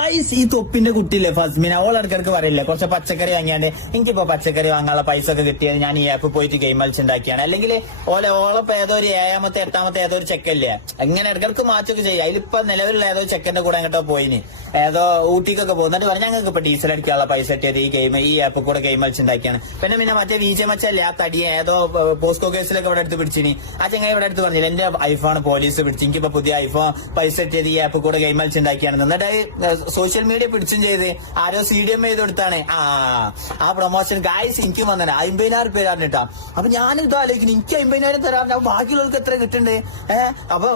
ഈ തൊപ്പിന്റെ കുട്ടിയില്ലേ ഫസ്മിന, ഓൾ ഇടക്കിടക്ക് പറയില്ല കുറച്ച് പച്ചക്കറി വാങ്ങിയാണ്ട് എനിക്കിപ്പോ പച്ചക്കറി വാങ്ങാനുള്ള പൈസ ഒക്കെ കിട്ടിയത് ഞാൻ ഈ ആപ്പ് പോയിട്ട് ഗെയിം കളിച്ചുണ്ടാക്കിയാണ്. അല്ലെങ്കിൽ ഓളപ്പോ ഏതോ ഒരു 7ാമത്തെ 8ാമത്തെ ഏതോ ഒരു ചെക്കല്ലേ, അങ്ങനെ ഇടക്കിടക്ക് മാറ്റൊക്കെ ചെയ്യാം. അതിലിപ്പോ നിലവിലുള്ള ഏതോ ചെക്കന്റെ കൂടെ അങ്ങോട്ടോ പോയിന്, ഏതോ ഊട്ടിക്കൊക്കെ പോകുന്നിട്ട് പറഞ്ഞു ഞങ്ങൾക്ക് ഇപ്പൊ ഡീസൽ അടിക്കാനുള്ള പൈസ കിട്ടിയത് ഈ ആപ്പ് കൂടെ ഗെയിം കളിച്ചുണ്ടാക്കിയാണ്. പിന്നെ മറ്റേ മച്ചല്ലേ ആ തടിയെ ഏതോ പോസ്കോ കേസിലൊക്കെ ഇവിടെ അടുത്ത് പിടിച്ചിനി. ആ ചെങ്ങായി ഇവിടെ അടുത്ത് പറഞ്ഞില്ല എന്റെ ഐഫോൺ പോലീസ് പിടിച്ചു, എനിക്കിപ്പോ പുതിയ ഐഫോൺ പൈസ കിട്ടിയത് ഈ ആപ്പ് കൂടെ ഗെയിം കളിച്ചുണ്ടാക്കിയാണ്. എന്നിട്ട് സോഷ്യൽ മീഡിയ പിടിച്ചും ചെയ്ത് ആരോ CDM ചെയ്ത് കൊടുത്താണ് ആ പ്രൊമോഷൻ. ഗായ്സ് എനിക്കും വന്നെ 50,000 രൂപ തരാനിട്ടാ. അപ്പൊ ഞാനിത് ആലോചിക്കുന്നു, എനിക്ക് 50,000 തരാറുണ്ട്, അപ്പൊ ബാക്കിയുള്ളവർക്ക് എത്ര കിട്ടണ്ടേ? അപ്പൊ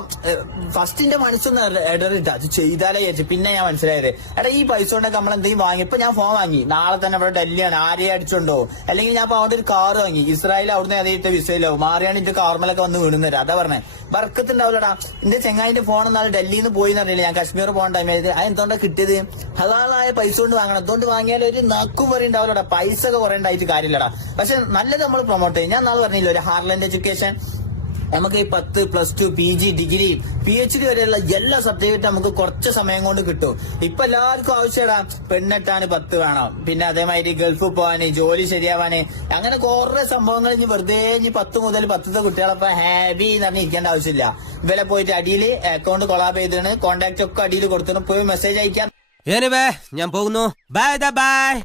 ഫസ്റ്റിന്റെ മനസ്സൊന്ന് ഇടറിട്ടാ ചെയ്താലേ വിചാരിച്ചു. പിന്നെ ഞാൻ മനസ്സിലായത് എടാ ഈ പൈസ കൊണ്ടൊക്കെ നമ്മൾ എന്തെങ്കിലും വാങ്ങി. ഇപ്പൊ ഞാൻ ഫോൺ വാങ്ങി, നാളെ തന്നെ ഇവിടെ ഡൽഹിയാണ്, ആരെയും അടിച്ചോണ്ടോ. അല്ലെങ്കിൽ ഞാൻ ഇപ്പൊ അവിടെ ഒരു കാർ വാങ്ങി, ഇസ്രായേൽ അവിടുന്ന് അതേറ്റ വിസയിലാവും, മാറിയാണ് എന്റെ കാർമലൊക്കെ വന്ന് വീണുന്നേരം. അതാ പറഞ്ഞേ ബർക്കത്തുണ്ടാവില്ലടാ. എന്റെ ചെങ്ങായിന്റെ ഫോൺ എന്നാലും ഡൽഹിയിൽ നിന്ന് പോയി എന്നറിയില്ല, ഞാൻ കാശ്മീർ പോകേണ്ട ടൈമിൽ. അത് എന്തുകൊണ്ടാ കിട്ടിയത്? ഹലാലായ പൈസ കൊണ്ട് വാങ്ങണം. അതുകൊണ്ട് വാങ്ങിയാൽ ഒരു നക്കും വരെ ഉണ്ടാവില്ലടാ, പൈസ ഒക്കെ കുറെ ഉണ്ടായിട്ട് കാര്യമില്ലടാ. പക്ഷെ നല്ലത് നമ്മൾ പ്രൊമോട്ട് ചെയ്യും. ഞാൻ നാളെ പറഞ്ഞില്ല ഒരു ഹാർലൻഡ് എഡ്യൂക്കേഷൻ, നമുക്ക് ഈ 10, +2, PG, ഡിഗ്രി, PhD വരെയുള്ള എല്ലാ സർട്ടിഫിക്കറ്റും നമുക്ക് കുറച്ച് സമയം കൊണ്ട് കിട്ടും. ഇപ്പൊ എല്ലാവർക്കും ആവശ്യമാ പെണ്ണെട്ടാന് 10 വേണം, പിന്നെ അതേമാതിരി ഗൾഫിൽ പോവാന്, ജോലി ശരിയാവാന്, അങ്ങനെ കുറെ സംഭവങ്ങൾ. ഇനി വെറുതെ 10 മുതൽ 10ത്തെ കുട്ടികളപ്പോ ഹാപ്പി എന്ന് പറഞ്ഞ് ഇരിക്കേണ്ട ആവശ്യമില്ല. ഇവരെ പോയിട്ട് അടിയിൽ അക്കൗണ്ട് കൊളാബ് ചെയ്താണ്, കോണ്ടാക്ട് ഒക്കെ അടിയിൽ കൊടുത്തിട്ട് പോയി മെസ്സേജ് അയക്കാം. ഞാൻ പോകുന്നു. Bye bye.